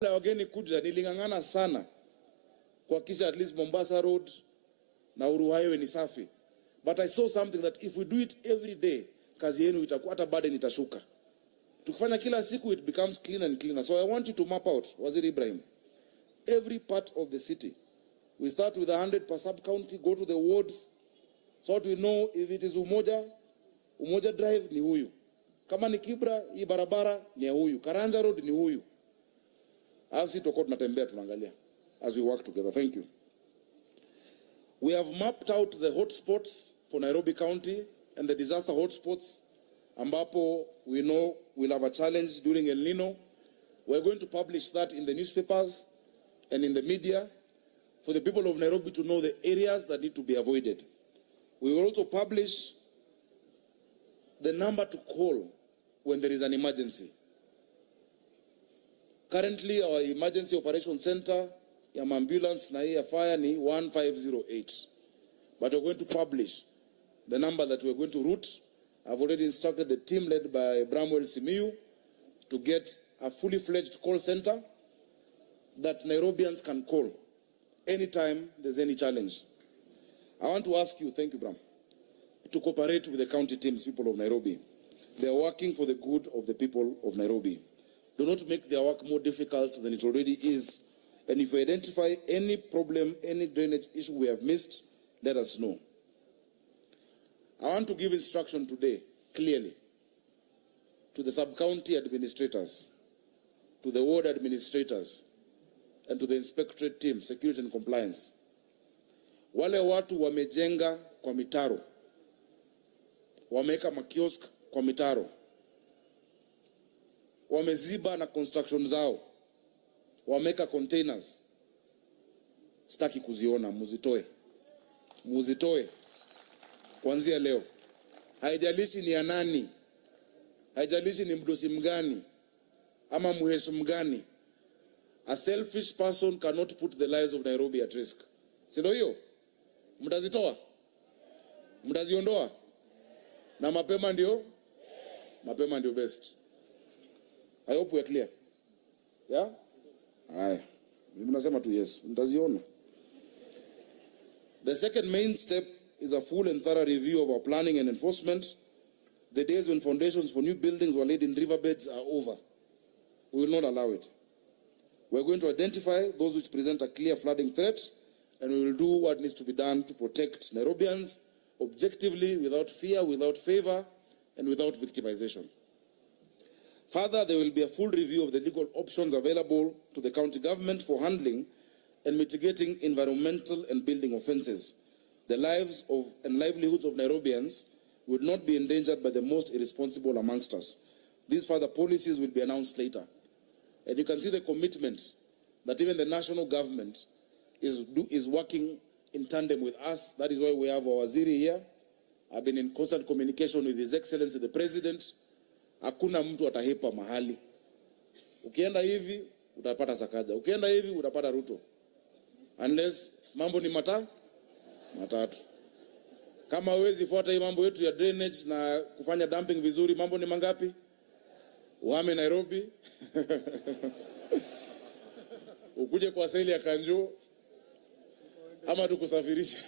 La wageni kuja nilingangana sana kuhakikisha at least Mombasa Road na Uhuru Highway ni safi. But I saw something that if we do it every day, kazi yenu itakuwa hata burden itashuka. Tukifanya kila siku it becomes cleaner and cleaner. So I want you to map out, Waziri Ibrahim, every part of the city. We start with 100 per sub-county, go to the wards, so that we know if it is Umoja Drive ni huyu. Kama ni Kibra, hii barabara ni ya huyu. Karanja Road ni huyu. Asi toko tunatembea tunaangalia as we work together. Thank you. We have mapped out the hotspots for Nairobi County and the disaster hotspots ambapo we know we'll have a challenge during El Nino. We're going to publish that in the newspapers and in the media for the people of Nairobi to know the areas that need to be avoided. We will also publish the number to call when there is an emergency. Currently, our emergency operation center, ya ambulance na ya fire ni 1508. But we're going to publish the number that we're going to route. I've already instructed the team led by Bramwell Simiyu to get a fully fledged call center that Nairobians can call anytime there's any challenge. I want to ask you, thank you, Bram, to cooperate with the county teams, people of Nairobi. They are working for the good of the people of Nairobi. Do not make their work more difficult than it already is. And if you identify any problem, any drainage issue we have missed, let us know. I want to give instruction today, clearly, to the sub-county administrators, to the ward administrators, and to the inspectorate team, security and compliance. Wale watu wamejenga kwa mitaro, wameka makiosk kwa mitaro, wameziba na construction zao, wameka containers. Sitaki kuziona, muzitoe kuanzia leo. Haijalishi ni ya nani, haijalishi ni mdosi mgani ama muheshimu mgani. A selfish person cannot put the lives of Nairobi at risk. Si ndio hiyo? Mtazitoa? Mtaziondoa? Na mapema ndio? Mapema ndio best. I hope we are clear. Yeah? Aye. Mimi nasema tu yes. Mtaziona. The second main step is a full and thorough review of our planning and enforcement. The days when foundations for new buildings were laid in riverbeds are over. We will not allow it. We are going to identify those which present a clear flooding threat, and we will do what needs to be done to protect Nairobians objectively, without fear, without favor, and without victimization. Further, there will be a full review of the legal options available to the county government for handling and mitigating environmental and building offenses. The lives of and livelihoods of Nairobians will not be endangered by the most irresponsible amongst us. These further policies will be announced later. And you can see the commitment that even the national government is working in tandem with us. That is why we have our Waziri here. I've been in constant communication with His Excellency the President. Hakuna mtu atahepa mahali. Ukienda hivi utapata Sakaja, ukienda hivi utapata Ruto. Unless mambo ni matatu. Kama huwezi fuata hii mambo yetu ya drainage na kufanya dumping vizuri, mambo ni mangapi? Uhame Nairobi. Ukuje kwa seli ya Kanjo ama tukusafirisha.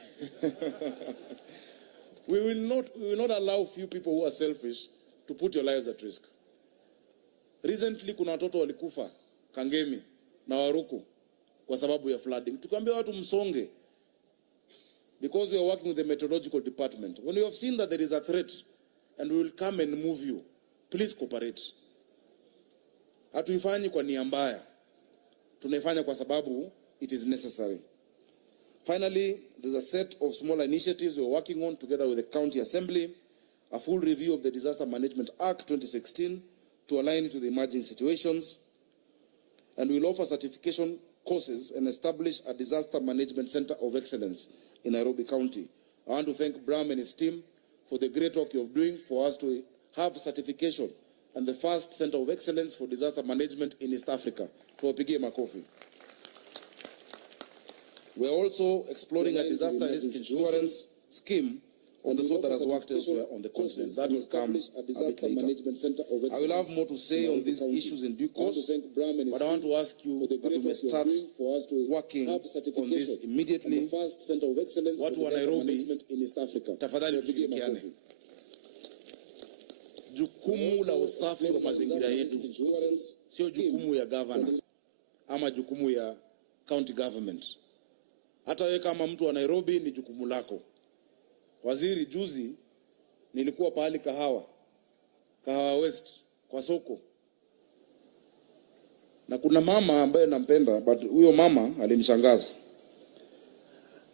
We will not allow few people who are selfish to put your lives at risk. Recently kuna watoto walikufa Kangemi na Waruku kwa sababu ya flooding. Tukaambia watu msonge, because we are working with the meteorological department. When you have seen that there is a threat and we will come and move you, please cooperate. Hatuifanyi kwa nia mbaya, tunaifanya kwa sababu it is necessary. Finally, there's a set of smaller initiatives we're working on together with the county assembly, a full review of the Disaster Management Act 2016 to align it to the emerging situations, and we'll offer certification courses and establish a disaster management center of excellence in Nairobi County. I want to thank Bram and his team for the great work you're doing for us to have certification and the first center of excellence for disaster management in East Africa. Tuwapigie makofi. We are also exploring a disaster risk insurance scheme on the soil that has worked elsewhere on the continent. That will come a disaster management center of excellence. I will have more to say on these issues in due course, but I want to ask you that we may start working on this immediately. First center of excellence watu wa Nairobi in East Africa. Tafadhali tushirikiane. Jukumu la usafi wa mazingira yetu sio jukumu ya governor ama jukumu ya county government. Hata wewe kama mtu wa Nairobi ni jukumu lako. Waziri, juzi nilikuwa pahali Kahawa West kwa soko, na kuna mama ambaye nampenda, but huyo mama alinishangaza.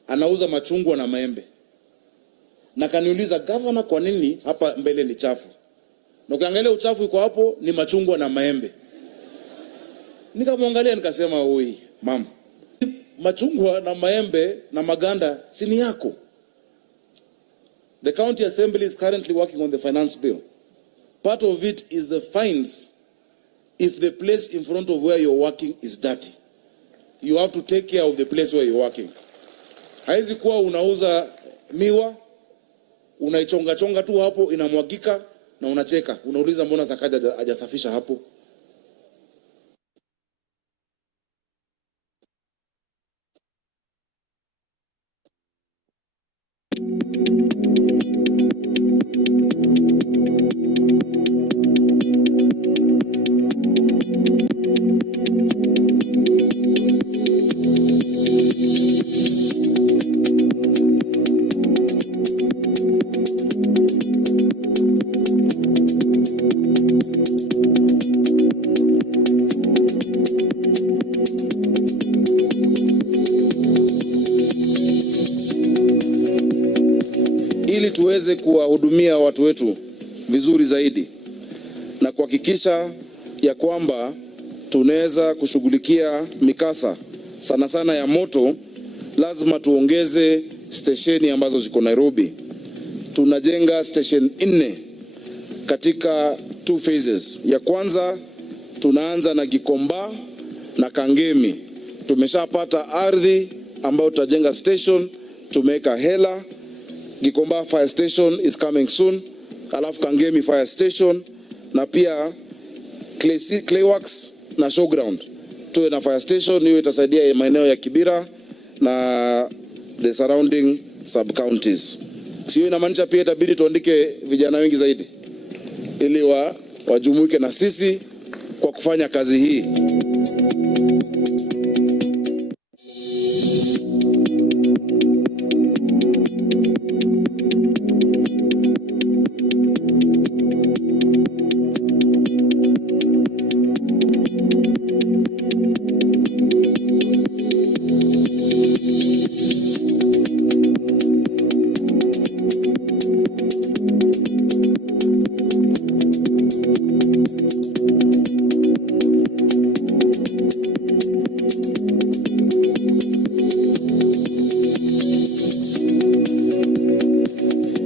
Anauza machungwa na maembe, na kaniuliza, governor, kwa nini hapa mbele ni chafu? Na ukiangalia uchafu iko hapo ni machungwa na maembe. Nikamwangalia nikasema, oi mama, machungwa na maembe na maganda si ni yako. The county assembly is currently working on the finance bill. Part of it is the fines if the place in front of where you're working is dirty. You have to take care of the place where you're working. Haizi kuwa unauza miwa, unaichonga tu hapo, inamwagika na unacheka. Unauliza mbona Sakaja hajasafisha hapo? Ili tuweze kuwahudumia watu wetu vizuri zaidi na kuhakikisha ya kwamba tunaweza kushughulikia mikasa sana sana ya moto, lazima tuongeze stesheni ambazo ziko Nairobi. Tunajenga station 4 katika 2 phases. Ya kwanza tunaanza na Gikomba na Kangemi. Tumeshapata ardhi ambayo tutajenga station, tumeweka hela. Gikomba fire station is coming soon. Alafu Kangemi fire station, na pia clay works na showground. Tuwe na fire station, hiyo itasaidia maeneo ya Kibira na the surrounding sub counties. Sio inamaanisha pia itabidi tuandike vijana wengi zaidi ili wajumuike na sisi kwa kufanya kazi hii.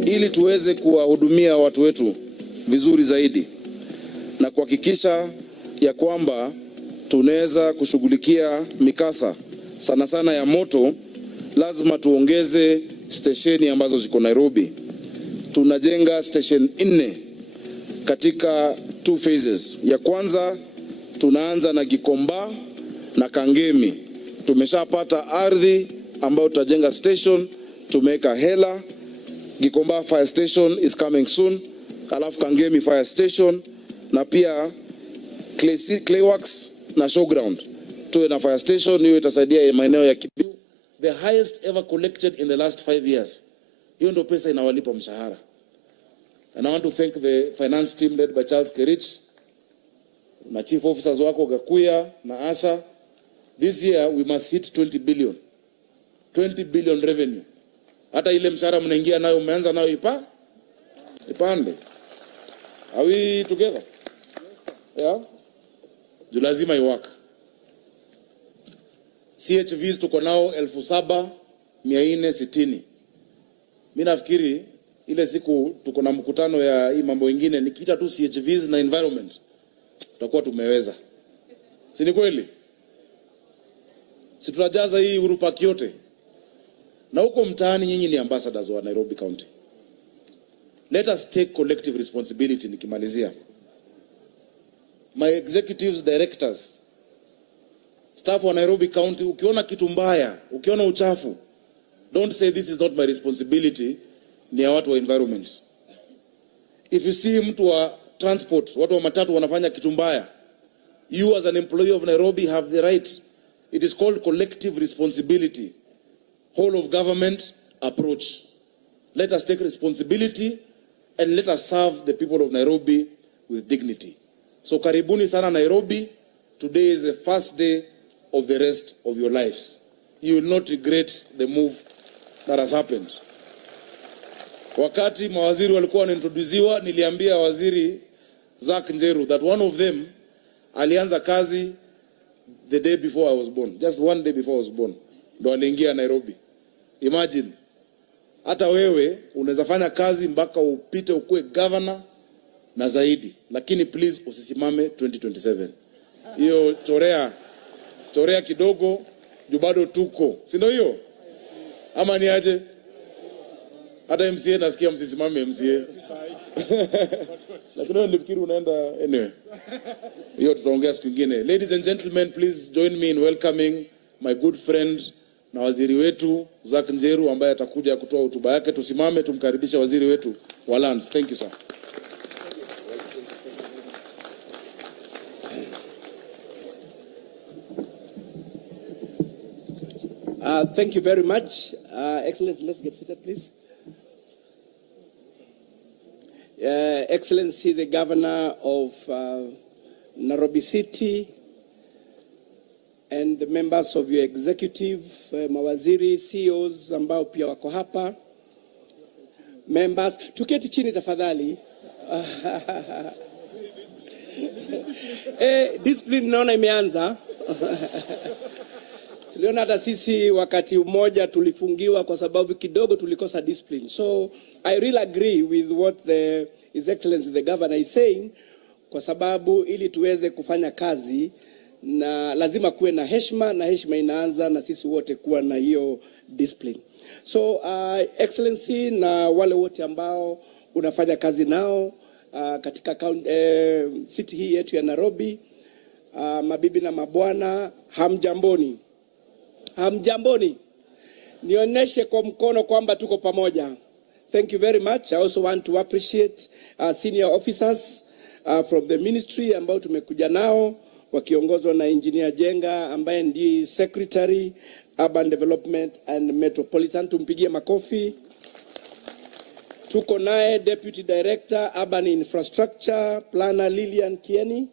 Ili tuweze kuwahudumia watu wetu vizuri zaidi na kuhakikisha ya kwamba tunaweza kushughulikia mikasa sana sana ya moto, lazima tuongeze stesheni ambazo ziko Nairobi. Tunajenga station 4 katika 2 phases. Ya kwanza tunaanza na Gikomba na Kangemi. Tumeshapata ardhi ambayo tutajenga station, tumeweka hela. Gikomba fire station is coming soon. Alafu Kangemi fire station, na pia clay works na showground. Tuwe na fire station, hiyo itasaidia maeneo ya Kibira. The highest ever collected in the last 5 years. Hiyo ndio pesa inawalipa mshahara. And I want to thank the finance team led by Charles Kerich na chief officers wako Gakuya na Asha. This year we must hit 20 billion. 20 billion revenue. Hata ile mshahara mnaingia nayo umeanza nayo ipande. Are we together? Yeah. Juu lazima iwaka. CHVs tuko nao 7,460. Mimi nafikiri ile siku tuko na mkutano ya hii mambo mengine, nikiita tu CHVs na environment tutakuwa tumeweza. Si ni kweli? Si tutajaza hii Uhuru Park yote. Na huko mtaani nyinyi ni ambassadors wa Nairobi County. Let us take collective responsibility. Nikimalizia, my executives, directors, staff wa Nairobi County, ukiona kitu mbaya, ukiona uchafu, don't say this is not my responsibility, ni ya watu wa environment. If you see mtu wa transport, watu wa matatu wanafanya kitu mbaya, you as an employee of Nairobi have the right. It is called collective responsibility. Whole of government approach. Let us take responsibility and let us serve the people of Nairobi with dignity. So karibuni sana Nairobi. Today is the first day of the rest of your lives. You will not regret the move that has happened. Wakati mawaziri walikuwa wanaintroduziwa, niliambia waziri Zak Njeru that one of them alianza kazi the day before I was born. Just one day before I was born. Ndo aliingia Nairobi. Imagine. Hata wewe unaweza fanya kazi mpaka upite ukue governor na zaidi. Lakini please usisimame 2027. Hiyo chorea kidogo, juu bado tuko. Si ndio hiyo? Ama ni aje? Hata MCA nasikia msisimame MCA. Lakini nilifikiri unaenda anyway. Hiyo tutaongea siku nyingine. Ladies and gentlemen, please join me in welcoming my good friend na waziri wetu Zak Njeru ambaye atakuja kutoa hotuba yake. Tusimame tumkaribisha waziri wetu wa lands. Thank you, sir. Thank you very much. Excellency, let's get seated, please. Excellency, the Governor of Nairobi City, and the members of your executive, mawaziri, CEOs ambao pia wako hapa, members, tuketi chini tafadhali. Discipline naona imeanza. Tuliona hata sisi wakati mmoja tulifungiwa kwa sababu kidogo tulikosa discipline. So I really agree with what His Excellency the Governor is saying, kwa sababu ili tuweze kufanya kazi na lazima kuwe na heshima, na heshima inaanza na sisi wote kuwa na hiyo discipline. So Excellency na wale wote ambao unafanya kazi nao katika city hii yetu ya Nairobi, mabibi na mabwana, hamjamboni. Hamjamboni. Nionyeshe kwa mkono kwamba tuko pamoja. Thank you very much. I also want to appreciate senior officers from the ministry ambao tumekuja nao wakiongozwa na Engineer Jenga ambaye ndiye Secretary Urban Development and Metropolitan. Tumpigie makofi. Tuko naye Deputy Director Urban Infrastructure Planner Lilian Kieni.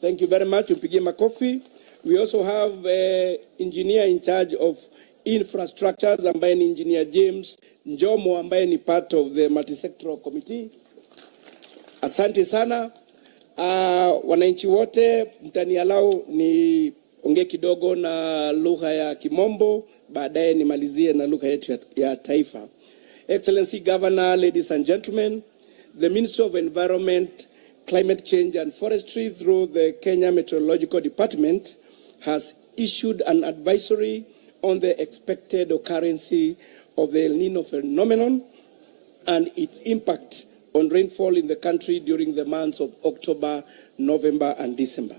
Thank you very much. Tumpigie makofi. We also have engineer in charge of infrastructures ambaye ni Engineer James Njomo ambaye ni part of the multisectoral committee. Asante sana. Wananchi wote, mtanialau ni ongee kidogo na lugha ya Kimombo, baadaye nimalizie na lugha yetu ya taifa. Excellency Governor, ladies and gentlemen, the Ministry of Environment, Climate Change and Forestry through the Kenya Meteorological Department has issued an advisory on the expected occurrence of the El Nino phenomenon and its impact on rainfall in the country during the months of October, November, and December.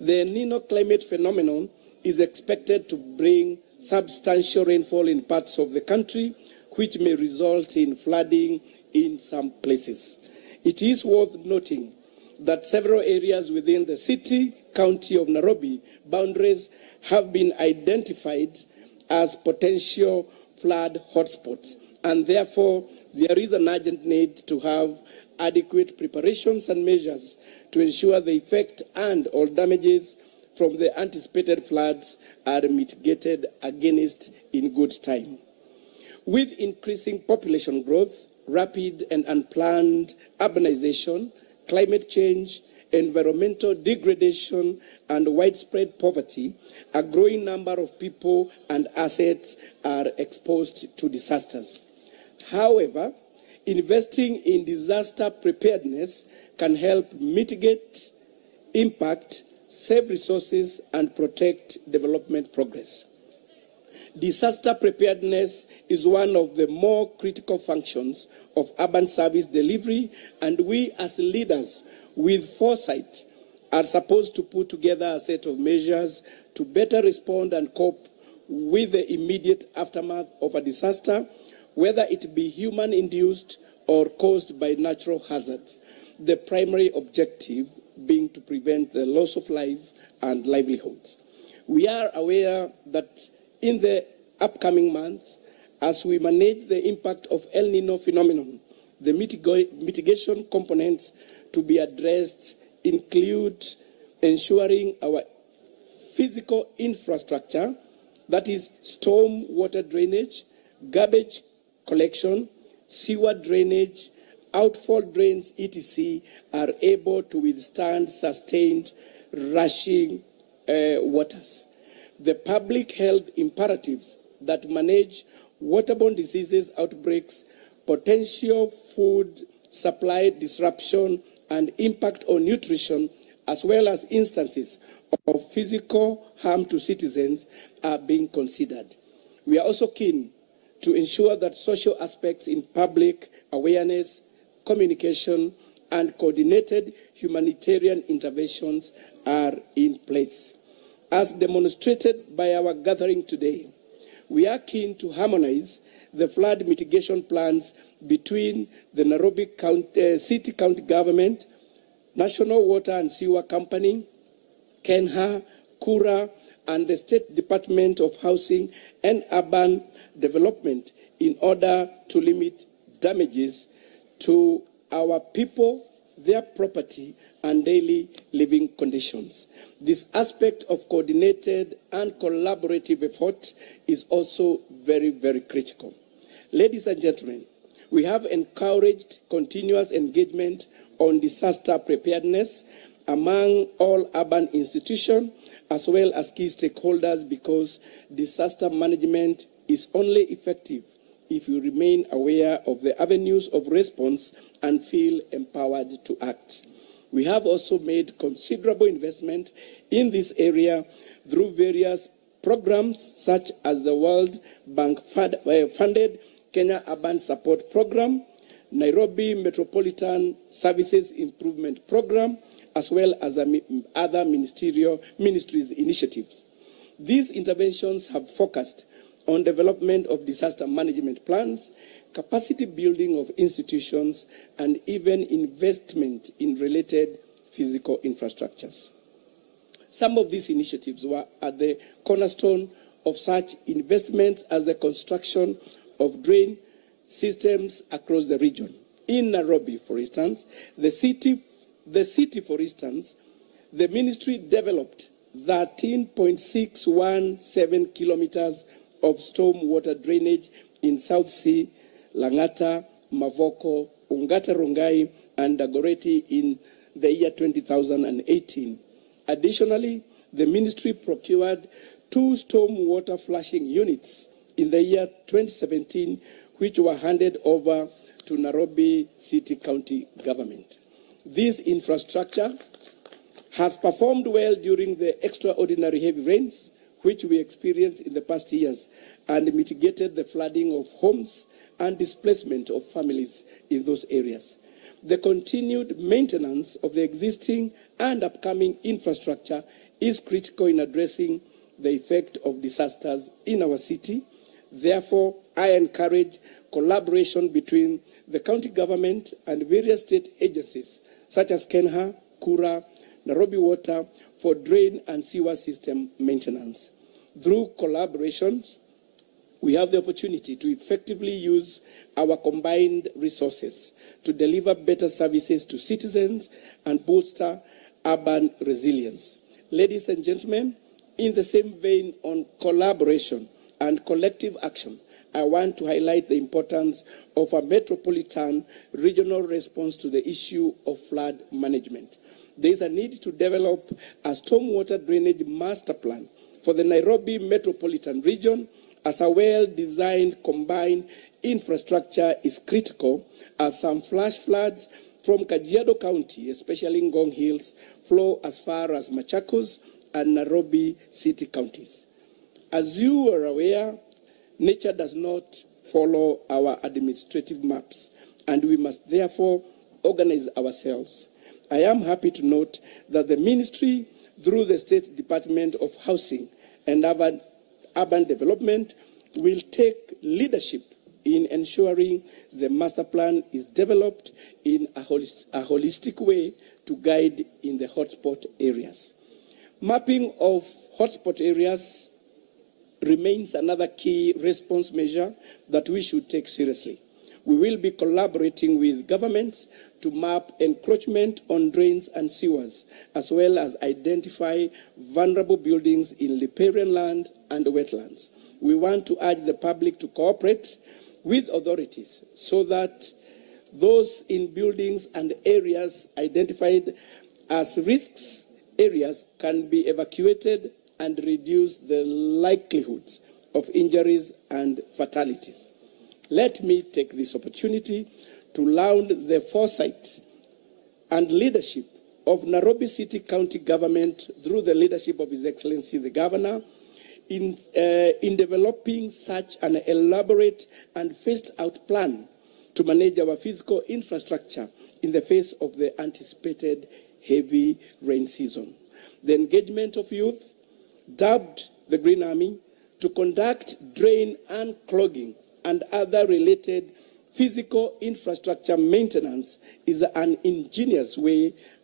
The El Nino climate phenomenon is expected to bring substantial rainfall in parts of the country, which may result in flooding in some places. It is worth noting that several areas within the city, county of Nairobi boundaries have been identified as potential flood hotspots, and therefore there is an urgent need to have adequate preparations and measures to ensure the effect and all damages from the anticipated floods are mitigated against in good time. With increasing population growth, rapid and unplanned urbanization, climate change, environmental degradation, and widespread poverty, a growing number of people and assets are exposed to disasters. However, investing in disaster preparedness can help mitigate impact, save resources, and protect development progress. Disaster preparedness is one of the more critical functions of urban service delivery, and we as leaders with foresight are supposed to put together a set of measures to better respond and cope with the immediate aftermath of a disaster, whether it be human-induced or caused by natural hazards. The primary objective being to prevent the loss of life and livelihoods. We are aware that in the upcoming months, as we manage the impact of El Nino phenomenon, the mitigation components to be addressed include ensuring our physical infrastructure, that is storm water drainage, garbage collection, sewer drainage, outfall drains, etc., are able to withstand sustained rushing waters. The public health imperatives that manage waterborne diseases outbreaks, potential food supply disruption, and impact on nutrition, as well as instances of physical harm to citizens, are being considered. We are also keen to ensure that social aspects in public awareness, communication, and coordinated humanitarian interventions are in place. As demonstrated by our gathering today, we are keen to harmonize the flood mitigation plans between the Nairobi City County Government, National Water and Sewer Company, KENHA, KURA, and the State Department of Housing and Urban Development in order to limit damages to our people, their property, and daily living conditions. This aspect of coordinated and collaborative effort is also very, very critical. Ladies and gentlemen, we have encouraged continuous engagement on disaster preparedness among all urban institutions as well as key stakeholders, because disaster management is only effective if you remain aware of the avenues of response and feel empowered to act. We have also made considerable investment in this area through various programs such as the World Bank funded Kenya Urban Support Program, Nairobi Metropolitan Services Improvement Program, as well as other ministries' initiatives. These interventions have focused on development of disaster management plans, capacity building of institutions, and even investment in related physical infrastructures. Some of these initiatives were at the cornerstone of such investments as the construction of drain systems across the region. In Nairobi, for instance, the city, the ministry developed 13.617 kilometers of storm water drainage in South Sea, Langata, Mavoko, Ongata Rongai, and Dagoretti in the year 2018. Additionally, the ministry procured 2 storm water flushing units in the year 2017, which were handed over to Nairobi City County Government. This infrastructure has performed well during the extraordinary heavy rains which we experienced in the past years, and mitigated the flooding of homes and displacement of families in those areas. The continued maintenance of the existing and upcoming infrastructure is critical in addressing the effect of disasters in our city. Therefore, I encourage collaboration between the county government and various state agencies such as KENHA, KURA, Nairobi Water for drain and sewer system maintenance. Through collaborations, we have the opportunity to effectively use our combined resources to deliver better services to citizens and bolster urban resilience. Ladies and gentlemen, in the same vein on collaboration and collective action, I want to highlight the importance of a metropolitan regional response to the issue of flood management. There is a need to develop a stormwater drainage master plan for the Nairobi metropolitan region, as a well-designed combined infrastructure is critical, as some flash floods from Kajiado County, especially Ngong Hills, flow as far as Machakos and Nairobi City counties. As you are aware, Nature does not follow our administrative maps, and we must therefore organize ourselves. I am happy to note that the ministry, through the State Department of Housing and Urban Development, will take leadership in ensuring the master plan is developed in a holistic way to guide in the hotspot areas. Mapping of hotspot areas remains another key response measure that we should take seriously. We will be collaborating with governments to map encroachment on drains and sewers, as well as identify vulnerable buildings in riparian land and wetlands. We want to urge the public to cooperate with authorities so that those in buildings and areas identified as risks areas can be evacuated and reduce the likelihoods of injuries and fatalities. Let me take this opportunity to laud the foresight and leadership of Nairobi City County Government through the leadership of His Excellency the Governor in developing such an elaborate and phased-out plan to manage our physical infrastructure in the face of the anticipated heavy rain season. The engagement of youth, dubbed the Green Army, to conduct drain unclogging and other related physical infrastructure maintenance is an ingenious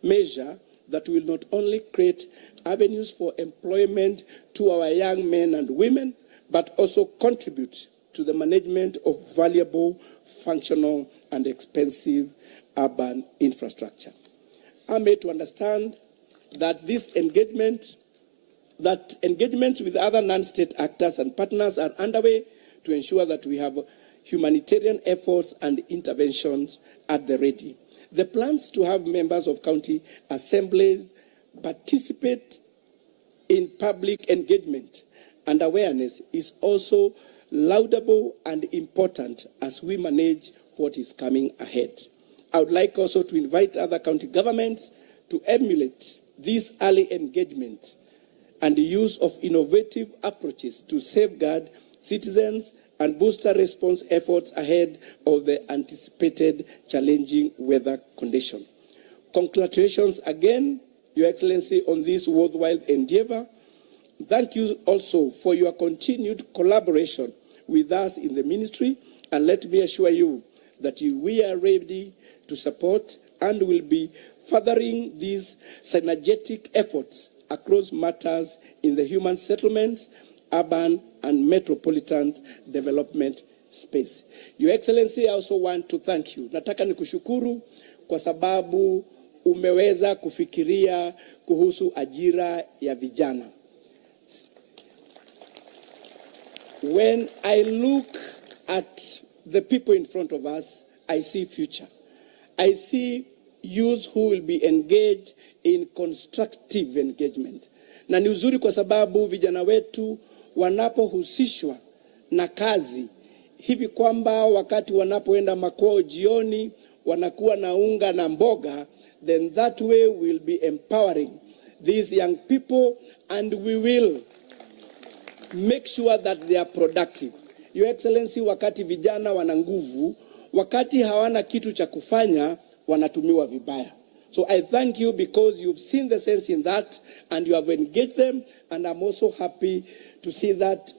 measure that will not only create avenues for employment to our young men and women, but also contribute to the management of valuable, functional, and expensive urban infrastructure. I'm made to understand that engagements with other non-state actors and partners are underway to ensure that we have humanitarian efforts and interventions at the ready. The plans to have members of county assemblies participate in public engagement and awareness is also laudable and important as we manage what is coming ahead. I would like also to invite other county governments to emulate this early engagement and the use of innovative approaches to safeguard citizens and booster response efforts ahead of the anticipated challenging weather condition. Congratulations again, Your Excellency, on this worthwhile endeavor. Thank you also for your continued collaboration with us in the ministry, and let me assure you that we are ready to support and will be furthering these synergetic efforts across matters in the human settlements, urban and metropolitan development space. Your Excellency, I also want to thank you. Nataka nikushukuru kwa sababu umeweza kufikiria kuhusu ajira ya vijana. When I look at the people in front of us, I see future. I see youth who will be engaged in constructive engagement. Na ni uzuri kwa sababu vijana wetu wanapohusishwa na kazi hivi kwamba wakati wanapoenda makwao jioni wanakuwa na unga na mboga, then that way we'll be empowering these young people and we will make sure that they are productive. Your Excellency, wakati vijana wana nguvu, wakati hawana kitu cha kufanya, wanatumiwa vibaya. So I thank you because you've seen the sense in that and you have engaged them, and I'm also happy to see that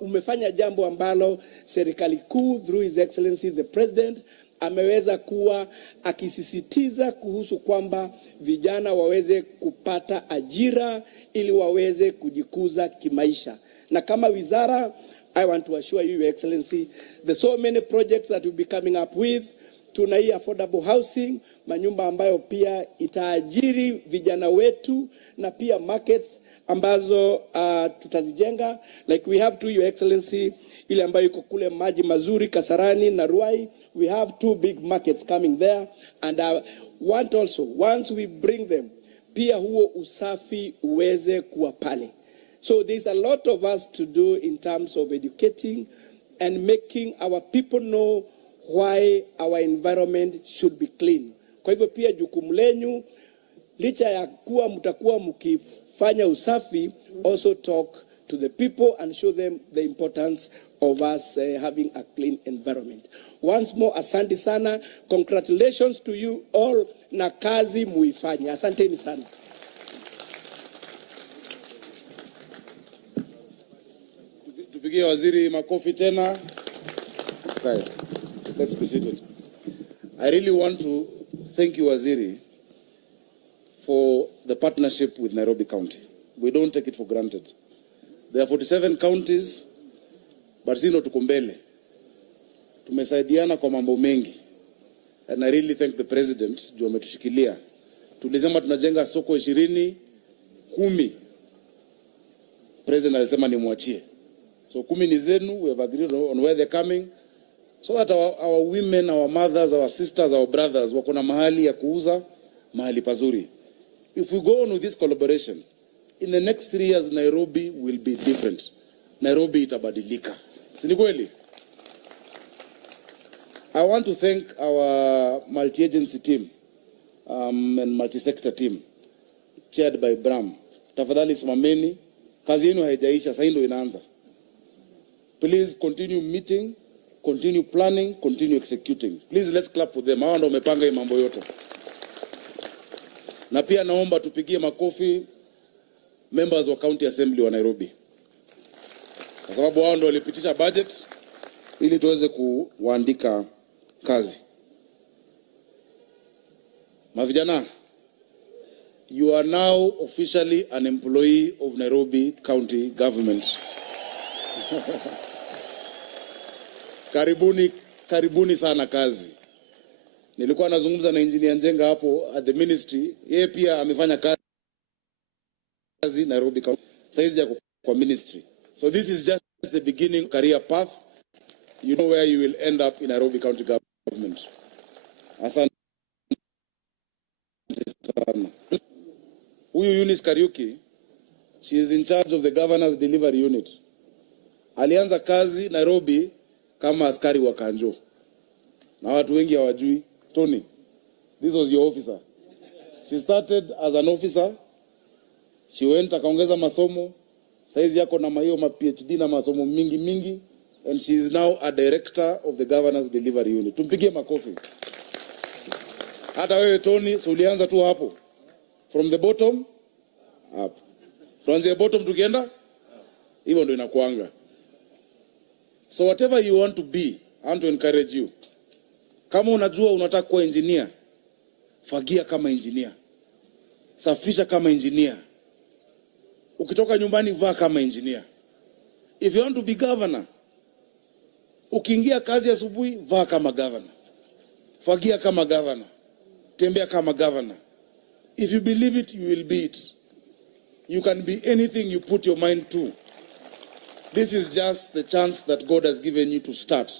umefanya jambo ambalo serikali kuu through His Excellency the President ameweza kuwa akisisitiza kuhusu kwamba vijana waweze kupata ajira ili waweze kujikuza kimaisha. Na kama wizara, I want to assure you, Your Excellency, there's so many projects that we'll be coming up with. Tuna hii affordable housing, manyumba ambayo pia itaajiri vijana wetu, na pia markets ambazo tutazijenga. Like we have to, Your Excellency, ile ambayo iko kule Maji Mazuri, Kasarani na Ruai. We have 2 big markets coming there, and I want also, once we bring them, pia huo usafi uweze kuwa pale. So there's a lot of us to do in terms of educating and making our people know why our environment should be clean. Kwa hivyo pia jukumu lenyu, licha ya kuwa mtakuwa mkifanya usafi, also talk to the people and show them the importance of us having a clean environment. Once more, asante sana. Congratulations to you all, na kazi muifanye. Asanteni sana. Tupigie waziri makofi tena. Okay. Let's be seated. I really want to thank you, Waziri, for the partnership with Nairobi County. We don't take it for granted. There are 47 counties, but sisi ndo tuko mbele. Tumesaidiana kwa mambo mengi. And I really thank the president juu ametushikilia. Tulisema tunajenga soko 20, 10. President alisema nimwachie. So 10 ni zenu, we have agreed on where they're coming. So that our women, our mothers, our sisters, our brothers wako na mahali ya kuuza, mahali pazuri. If we go on with this collaboration, in the next 3 years, Nairobi will be different. Nairobi itabadilika. Si ni kweli? I want to thank our multi-agency team and multi-sector team, chaired by Bram. Tafadhali simameni, kazi yenu haijaisha, sasa ndio inaanza. Please continue meeting, continue planning, continue executing. Please let's clap for them. Hao ndio wamepanga hii mambo yote. Na pia naomba tupigie makofi members wa County Assembly wa Nairobi. Kwa sababu wao ndio walipitisha budget ili tuweze kuandika kazi. Mavijana, you are now officially an employee of Nairobi County Government. Karibuni sana kazi. Nilikuwa nazungumza na engineer Njenga hapo at the ministry. Yeye pia amefanya kazi Nairobi County. Saizi ya kwa ministry. So this is just the beginning career path. You know where you will end up in Nairobi County Government. Asante sana. Huyu Eunice Kariuki, she is in charge of the governor's delivery unit. Alianza kazi Nairobi kama askari wa Kanjo. Na watu wengi hawajui. Tony, this was your officer. She started as an officer. She went akaongeza masomo. Saizi yako na mayo ma PhD na masomo mingi. And she is now a director of the governor's delivery unit. Tumpigie makofi. Hata wewe Tony, so ulianza tu hapo. From the bottom up. Tuanze bottom tukienda? Hivyo ndio inakuanga. So whatever you want to be, I want to encourage you. Kama unajua unataka kuwa engineer, fagia kama engineer. Safisha kama engineer. Ukitoka nyumbani vaa kama engineer. If you want to be governor, ukiingia kazi asubuhi vaa kama governor. Fagia kama governor. Tembea kama governor. If you believe it, you will be it. You can be anything you put your mind to. This is just the chance that God has given you to start.